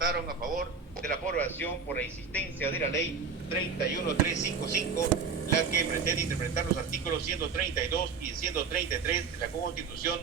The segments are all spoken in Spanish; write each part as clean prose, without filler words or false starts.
votaron a favor de la aprobación por la insistencia de la ley 31355, la que pretende interpretar los artículos 132 y 133 de la Constitución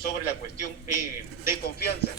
sobre la cuestión de confianza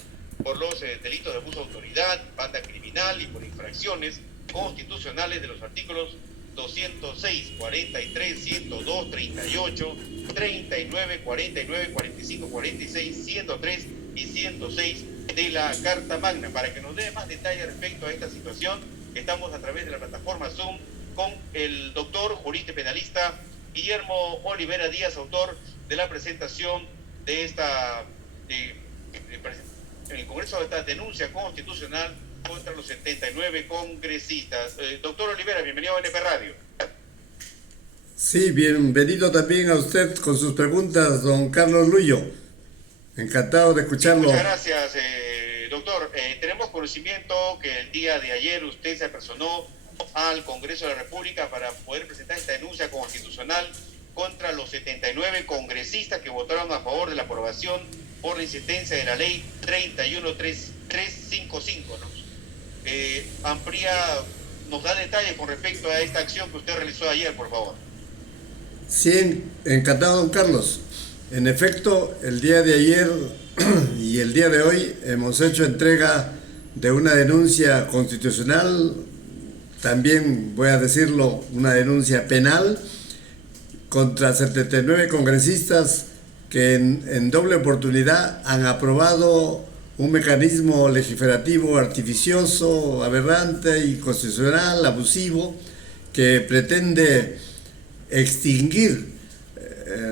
por los delitos de abuso de autoridad, banda criminal y por infracciones constitucionales de los artículos 206, 43, 102, 38, 39, 49, 45, 46, 103 y 106 de la Carta Magna. Para que nos dé más detalles respecto a esta situación, estamos a través de la plataforma Zoom con el doctor, jurista y penalista Guillermo Olivera Díaz, autor de la presentación de esta, en el Congreso, de esta denuncia constitucional contra los 79 congresistas. Doctor Olivera, bienvenido a NP Radio. Sí, bienvenido también a usted con sus preguntas, don Carlos Lullo. Encantado de escucharlo. Muchas gracias, doctor. Tenemos conocimiento que el día de ayer usted se apersonó al Congreso de la República para poder presentar esta denuncia constitucional contra los 79 congresistas que votaron a favor de la aprobación por la insistencia de la ley 31355, ¿no? Nos da detalles con respecto a esta acción que usted realizó ayer, por favor. Sí, encantado, don Carlos. En efecto, el día de ayer y el día de hoy hemos hecho entrega de una denuncia constitucional, también voy a decirlo, una denuncia penal contra 79 congresistas que en doble oportunidad han aprobado un mecanismo legislativo artificioso, aberrante, inconstitucional, abusivo, que pretende extinguir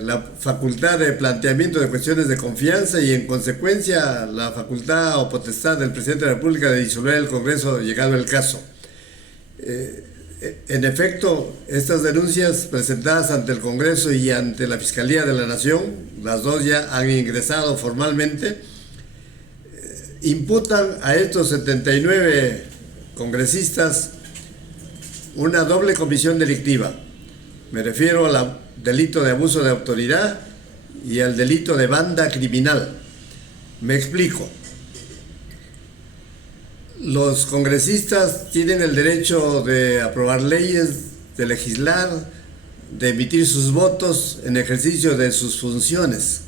la facultad de planteamiento de cuestiones de confianza y, en consecuencia, la facultad o potestad del presidente de la República de disolver el Congreso llegado el caso. En efecto, estas denuncias presentadas ante el Congreso y ante la Fiscalía de la Nación, las dos ya han ingresado formalmente, imputan a estos 79 congresistas una doble comisión delictiva. Me refiero al delito de abuso de autoridad y al delito de banda criminal. Me explico. Los congresistas tienen el derecho de aprobar leyes, de legislar, de emitir sus votos en ejercicio de sus funciones,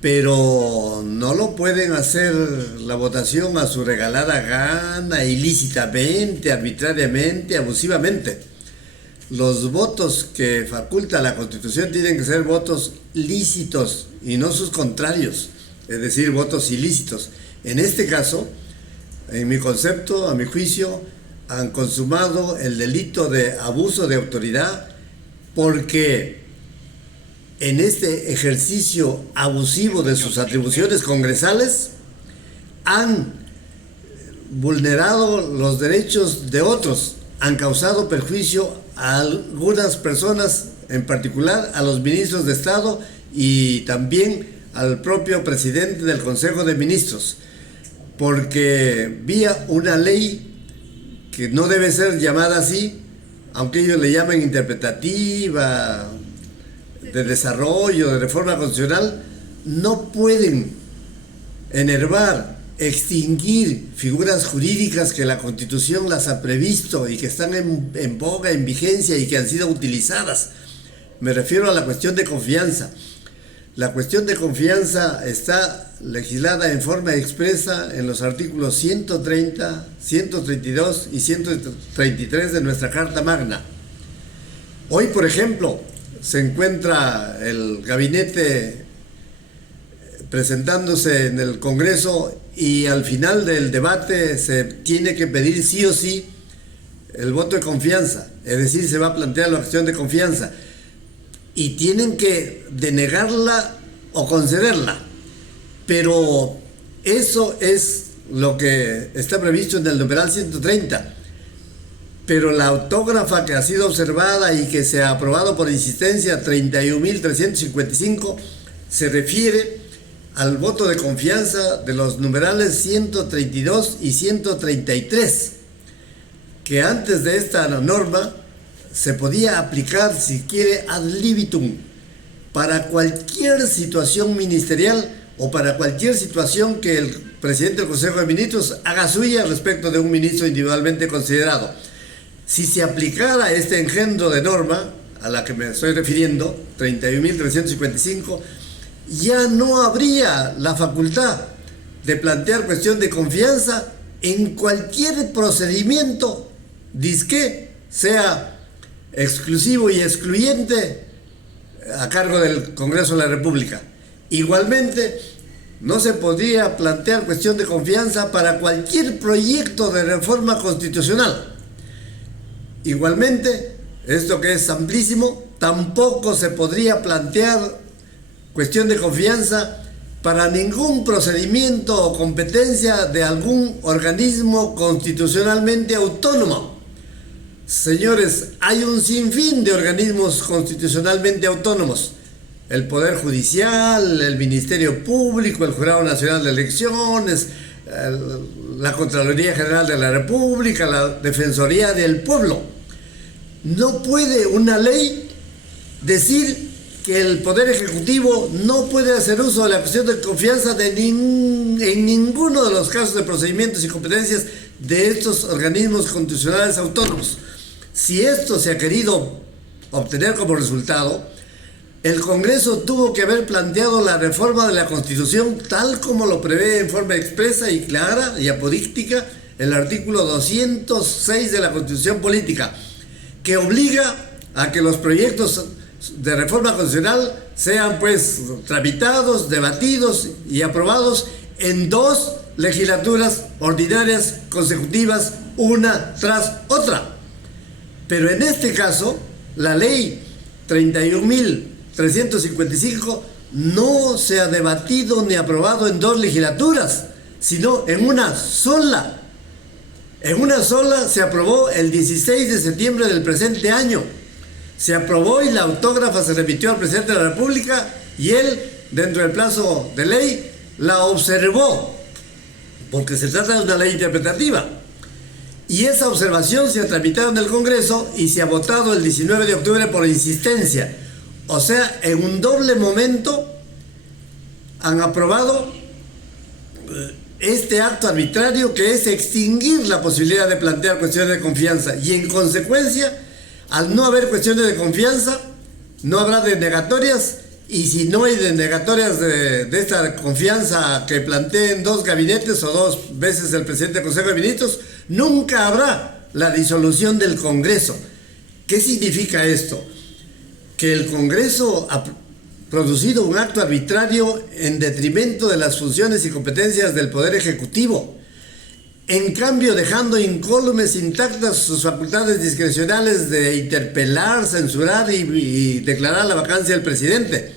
pero no lo pueden hacer la votación a su regalada gana, ilícitamente, arbitrariamente, abusivamente. Los votos que faculta la Constitución tienen que ser votos lícitos y no sus contrarios, es decir, votos ilícitos. En este caso, en mi concepto, a mi juicio, han consumado el delito de abuso de autoridad porque en este ejercicio abusivo de sus atribuciones congresales han vulnerado los derechos de otros, han causado perjuicio a algunas personas, en particular a los ministros de Estado y también al propio presidente del Consejo de Ministros, porque vía una ley que no debe ser llamada así, aunque ellos le llaman interpretativa, de desarrollo, de reforma constitucional, no pueden enervar, extinguir figuras jurídicas que la Constitución las ha previsto y que están en boga, en vigencia y que han sido utilizadas. Me refiero a la cuestión de confianza. La cuestión de confianza está legislada en forma expresa en los artículos 130, 132 y 133 de nuestra Carta Magna. Hoy, por ejemplo, se encuentra el gabinete presentándose en el Congreso y al final del debate se tiene que pedir sí o sí el voto de confianza, es decir, se va a plantear la cuestión de confianza y tienen que denegarla o concederla, pero eso es lo que está previsto en el numeral 130. Pero la autógrafa que ha sido observada y que se ha aprobado por insistencia 31.355 se refiere al voto de confianza de los numerales 132 y 133, que antes de esta norma se podía aplicar, si quiere, ad libitum, para cualquier situación ministerial o para cualquier situación que el presidente del Consejo de Ministros haga suya respecto de un ministro individualmente considerado. Si se aplicara este engendro de norma a la que me estoy refiriendo, 31.355, ya no habría la facultad de plantear cuestión de confianza en cualquier procedimiento, disque sea exclusivo y excluyente a cargo del Congreso de la República. Igualmente, no se podría plantear cuestión de confianza para cualquier proyecto de reforma constitucional. Igualmente, esto que es amplísimo, tampoco se podría plantear cuestión de confianza para ningún procedimiento o competencia de algún organismo constitucionalmente autónomo. Señores, hay un sinfín de organismos constitucionalmente autónomos. El Poder Judicial, el Ministerio Público, el Jurado Nacional de Elecciones, la Contraloría General de la República, la Defensoría del Pueblo. No puede una ley decir que el Poder Ejecutivo no puede hacer uso de la cuestión de confianza en ninguno de los casos de procedimientos y competencias de estos organismos constitucionales autónomos. Si esto se ha querido obtener como resultado, el Congreso tuvo que haber planteado la reforma de la Constitución tal como lo prevé en forma expresa y clara y apodíctica el artículo 206 de la Constitución Política, que obliga a que los proyectos de reforma constitucional sean pues tramitados, debatidos y aprobados en 2 legislaturas ordinarias consecutivas, una tras otra. Pero en este caso, la ley 31.355 no se ha debatido ni aprobado en 2 legislaturas, sino en una sola. En una sola se aprobó el 16 de septiembre del presente año. Se aprobó y la autógrafa se remitió al presidente de la República y él, dentro del plazo de ley, la observó, porque se trata de una ley interpretativa. Y esa observación se ha tramitado en el Congreso y se ha votado el 19 de octubre por insistencia. O sea, en un doble momento han aprobado este acto arbitrario que es extinguir la posibilidad de plantear cuestiones de confianza. Y en consecuencia, al no haber cuestiones de confianza, no habrá denegatorias. Y si no hay denegatorias de esta confianza que planteen 2 gabinetes o 2 veces el presidente del Consejo de Ministros, nunca habrá la disolución del Congreso. ¿Qué significa esto? Que el Congreso ha producido un acto arbitrario en detrimento de las funciones y competencias del Poder Ejecutivo, en cambio dejando incólumes intactas sus facultades discrecionales de interpelar, censurar y declarar la vacancia del presidente.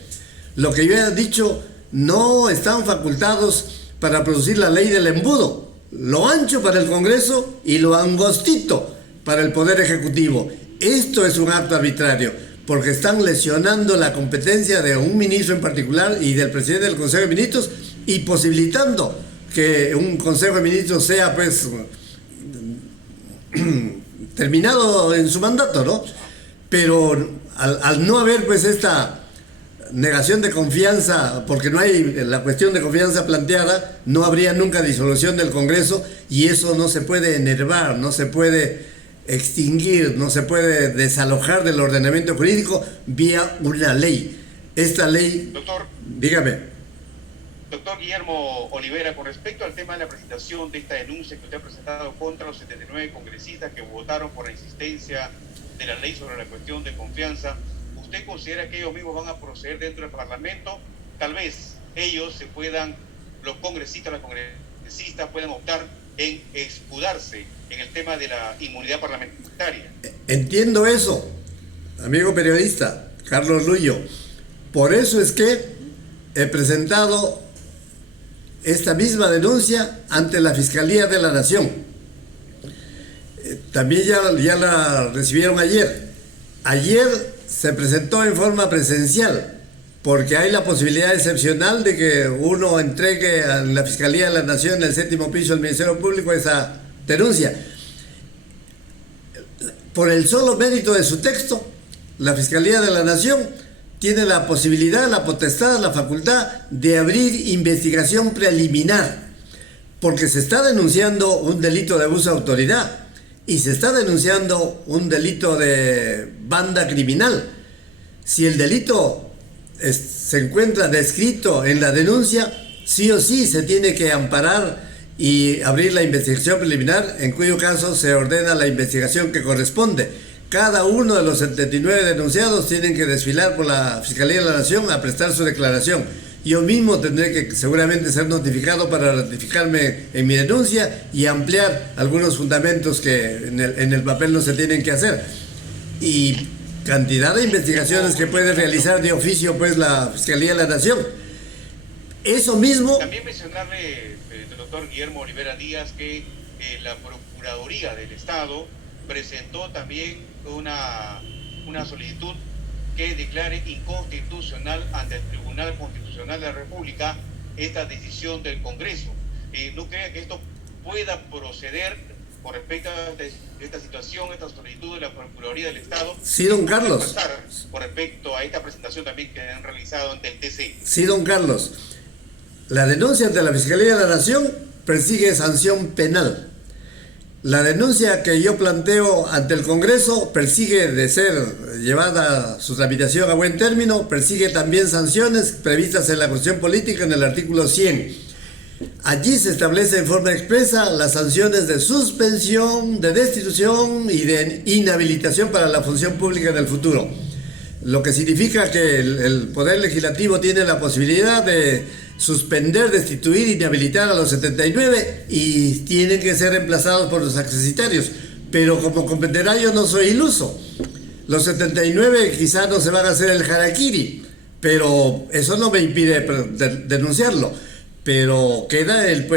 Lo que yo he dicho, no están facultados para producir la ley del embudo, lo ancho para el Congreso y lo angostito para el Poder Ejecutivo. Esto es un acto arbitrario, porque están lesionando la competencia de un ministro en particular y del presidente del Consejo de Ministros y posibilitando que un Consejo de Ministros sea pues terminado en su mandato, ¿no? Pero al no haber pues esta negación de confianza, porque no hay la cuestión de confianza planteada, no habría nunca disolución del Congreso y eso no se puede enervar, no se puede extinguir, no se puede desalojar del ordenamiento jurídico vía una ley. Esta ley... Doctor, dígame. Doctor Guillermo Olivera, con respecto al tema de la presentación de esta denuncia que usted ha presentado contra los 79 congresistas que votaron por la insistencia de la ley sobre la cuestión de confianza, ¿usted considera que ellos mismos van a proceder dentro del Parlamento? Tal vez ellos se puedan, los congresistas, las congresistas puedan optar en escudarse en el tema de la inmunidad parlamentaria. Entiendo eso, amigo periodista Carlos Lullo. Por eso es que he presentado esta misma denuncia ante la Fiscalía de la Nación. También ya la recibieron ayer. Ayer se presentó en forma presencial, porque hay la posibilidad excepcional de que uno entregue a la Fiscalía de la Nación en el 7º piso del Ministerio Público esa denuncia. Por el solo mérito de su texto, la Fiscalía de la Nación tiene la posibilidad, la potestad, la facultad de abrir investigación preliminar, porque se está denunciando un delito de abuso de autoridad y se está denunciando un delito de banda criminal. Si el delito se encuentra descrito en la denuncia, sí o sí se tiene que amparar y abrir la investigación preliminar, en cuyo caso se ordena la investigación que corresponde. Cada uno de los 79 denunciados tienen que desfilar por la Fiscalía de la Nación a prestar su declaración. Yo mismo tendré que seguramente ser notificado para ratificarme en mi denuncia y ampliar algunos fundamentos que en el papel no se tienen que hacer. Y cantidad de investigaciones que puede realizar de oficio pues la Fiscalía de la Nación. Eso mismo... También mencionarle, doctor Guillermo Olivera Díaz, que la Procuraduría del Estado presentó también una solicitud que declare inconstitucional ante el Tribunal Constitucional de la República esta decisión del Congreso. ¿No cree que esto pueda proceder con respecto a esta situación, esta solicitud de la Procuraduría del Estado? Sí, don Carlos. Con respecto a esta presentación también que han realizado ante el TC. Sí, don Carlos. La denuncia ante la Fiscalía de la Nación persigue sanción penal. La denuncia que yo planteo ante el Congreso persigue, de ser llevada su tramitación a buen término, persigue también sanciones previstas en la Constitución Política en el artículo 100. Allí se establece en forma expresa las sanciones de suspensión, de destitución y de inhabilitación para la función pública en el futuro. Lo que significa que el Poder Legislativo tiene la posibilidad de suspender, destituir, inhabilitar a los 79 y tienen que ser reemplazados por los accesitarios. Pero como comprenderá, yo no soy iluso. Los 79 quizás no se van a hacer el harakiri, pero eso no me impide denunciarlo. Pero queda el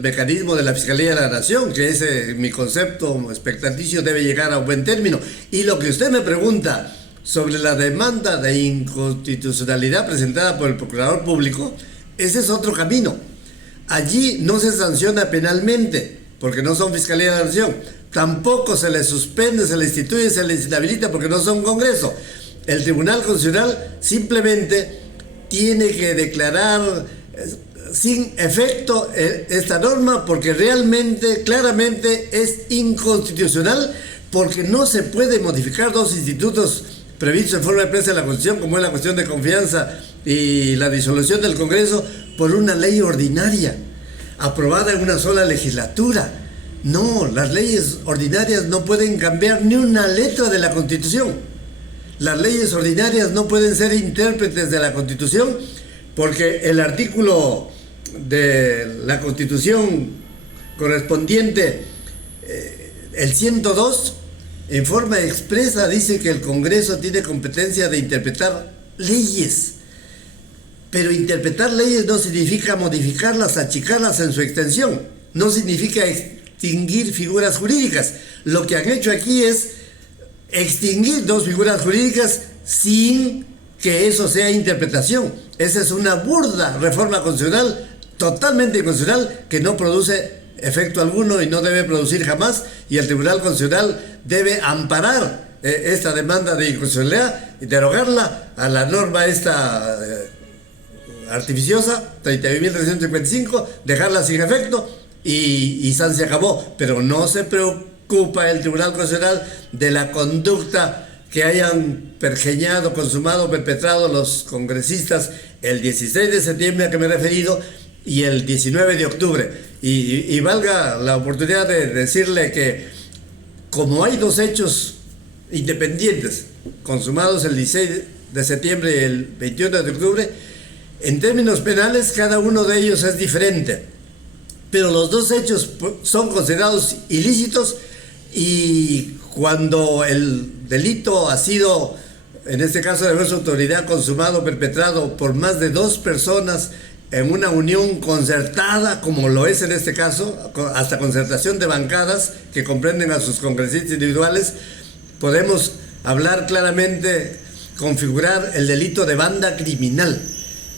mecanismo de la Fiscalía de la Nación, que ese, mi concepto expectaticio, debe llegar a un buen término. Y lo que usted me pregunta sobre la demanda de inconstitucionalidad presentada por el Procurador Público, ese es otro camino. Allí no se sanciona penalmente, porque no son Fiscalía de la Nación. Tampoco se les suspende, se les instituye, se les inhabilita, porque no son Congreso. El Tribunal Constitucional simplemente tiene que declarar sin efecto esta norma, porque realmente, claramente es inconstitucional, porque no se puede modificar dos institutos previstos en forma expresa en la Constitución, como es la cuestión de confianza y la disolución del Congreso, por una ley ordinaria, aprobada en una sola legislatura. No, las leyes ordinarias no pueden cambiar ni una letra de la Constitución. Las leyes ordinarias no pueden ser intérpretes de la Constitución, porque el artículo de la Constitución correspondiente, el 102, en forma expresa dice que el Congreso tiene competencia de interpretar leyes. Pero interpretar leyes no significa modificarlas, achicarlas en su extensión. No significa extinguir figuras jurídicas. Lo que han hecho aquí es extinguir dos figuras jurídicas sin que eso sea interpretación. Esa es una burda reforma constitucional, totalmente inconstitucional, que no produce efecto alguno y no debe producir jamás, y el Tribunal Constitucional debe amparar esta demanda de inconstitucionalidad y derogarla a la norma esta artificiosa, 31.355, dejarla sin efecto y San se acabó. Pero no se preocupa el Tribunal Constitucional de la conducta que hayan pergeñado, consumado, perpetrado los congresistas el 16 de septiembre a que me he referido y el 19 de octubre. Y valga la oportunidad de decirle que como hay dos hechos independientes consumados el 16 de septiembre y el 21 de octubre, en términos penales cada uno de ellos es diferente, pero los dos hechos son considerados ilícitos, y cuando el delito ha sido, en este caso de abuso de autoridad, consumado, perpetrado por más de dos personas en una unión concertada, como lo es en este caso, hasta concertación de bancadas que comprenden a sus congresistas individuales, podemos hablar claramente, configurar el delito de banda criminal.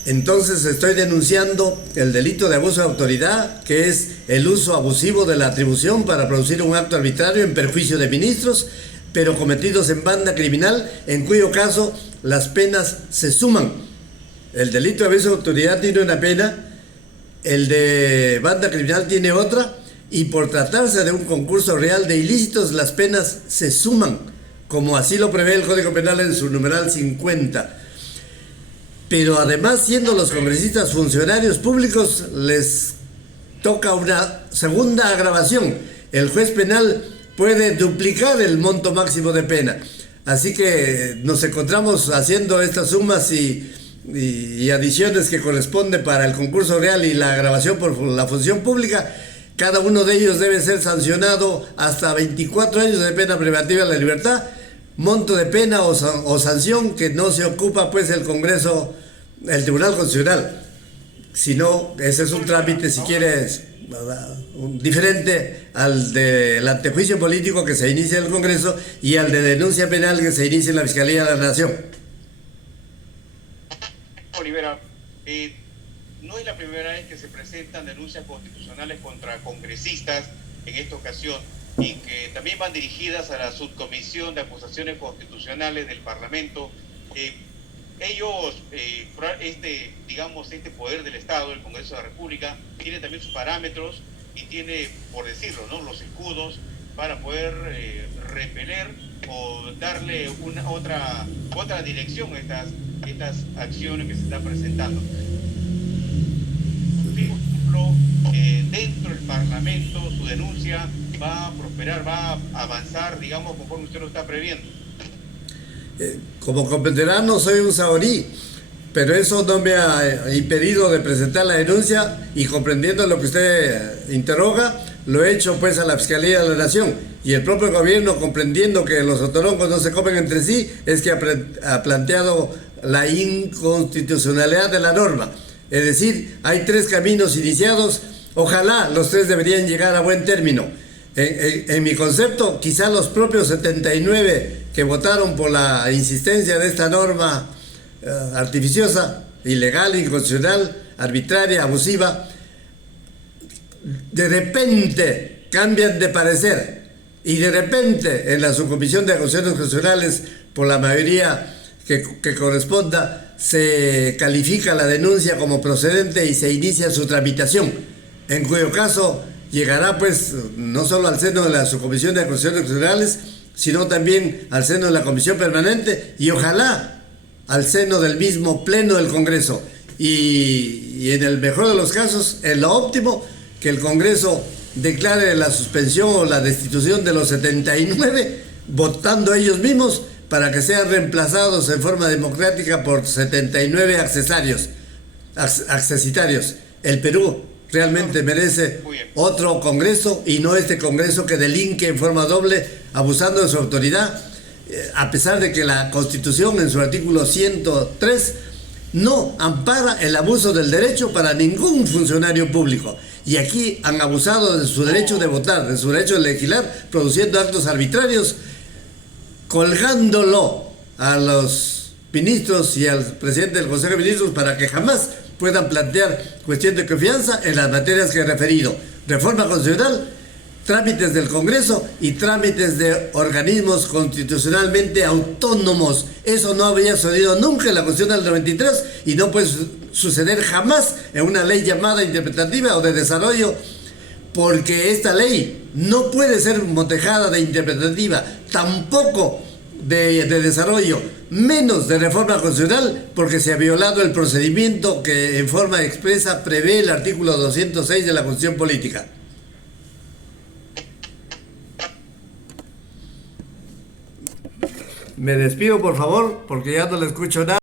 Entonces estoy denunciando el delito de abuso de autoridad, que es el uso abusivo de la atribución para producir un acto arbitrario en perjuicio de ministros, pero cometidos en banda criminal, en cuyo caso las penas se suman. El delito de abuso de autoridad tiene una pena, el de banda criminal tiene otra, y por tratarse de un concurso real de ilícitos, las penas se suman, como así lo prevé el Código Penal en su numeral 50. Pero además, siendo los congresistas funcionarios públicos, les toca una segunda agravación. El juez penal puede duplicar el monto máximo de pena. Así que nos encontramos haciendo estas sumas y adiciones que corresponden para el concurso real y la agravación por la función pública. Cada uno de ellos debe ser sancionado hasta 24 años de pena privativa de la libertad, monto de pena o sanción que no se ocupa pues el Congreso, el Tribunal Constitucional, sino ese es un trámite, si quieres, diferente al del antejuicio político que se inicia en el Congreso y al de denuncia penal que se inicia en la Fiscalía de la Nación. Olivera, no es la primera vez que se presentan denuncias constitucionales contra congresistas en esta ocasión, y que también van dirigidas a la Subcomisión de Acusaciones Constitucionales del Parlamento. Ellos, este poder del Estado, el Congreso de la República, tiene también sus parámetros y tiene, por decirlo, ¿no?, los escudos para poder repeler o darle una otra dirección a estas acciones que se están presentando. Dentro del Parlamento su denuncia va a prosperar, va a avanzar, digamos, conforme usted lo está previendo. Como comprenderá, no soy un saorí, pero eso no me ha impedido de presentar la denuncia, y comprendiendo lo que usted interroga, lo he hecho pues a la Fiscalía de la Nación, y el propio gobierno, comprendiendo que los otorongos no se comen entre sí, es que ha planteado la inconstitucionalidad de la norma. Es decir, hay 3 caminos iniciados, ojalá los 3 deberían llegar a buen término. En mi concepto, quizá los propios 79 que votaron por la insistencia de esta norma artificiosa, ilegal, inconstitucional, arbitraria, abusiva, de repente cambian de parecer, y de repente en la Subcomisión de Acusaciones Constitucionales, por la mayoría que corresponda, se califica la denuncia como procedente y se inicia su tramitación, en cuyo caso llegará pues no solo al seno de la Subcomisión de Acusaciones Constitucionales, sino también al seno de la Comisión Permanente, y ojalá al seno del mismo Pleno del Congreso, y en el mejor de los casos, en lo óptimo, que el Congreso declare la suspensión o la destitución de los 79, votando ellos mismos, para que sean reemplazados en forma democrática por 79 accesitarios. El Perú realmente merece otro Congreso, y no este Congreso que delinque en forma doble, abusando de su autoridad, a pesar de que la Constitución en su artículo 103 no ampara el abuso del derecho para ningún funcionario público. Y aquí han abusado de su derecho de votar, de su derecho de legislar, produciendo actos arbitrarios, colgándolo a los ministros y al presidente del Consejo de Ministros para que jamás puedan plantear cuestión de confianza en las materias que he referido: reforma constitucional, trámites del Congreso y trámites de organismos constitucionalmente autónomos. Eso no había sucedido nunca en la Constitución del 93 y no puede suceder jamás en una ley llamada interpretativa o de desarrollo, porque esta ley no puede ser motejada de interpretativa, tampoco de desarrollo, menos de reforma constitucional, porque se ha violado el procedimiento que en forma expresa prevé el artículo 206 de la Constitución Política. Me despido, por favor, porque ya no le escucho nada.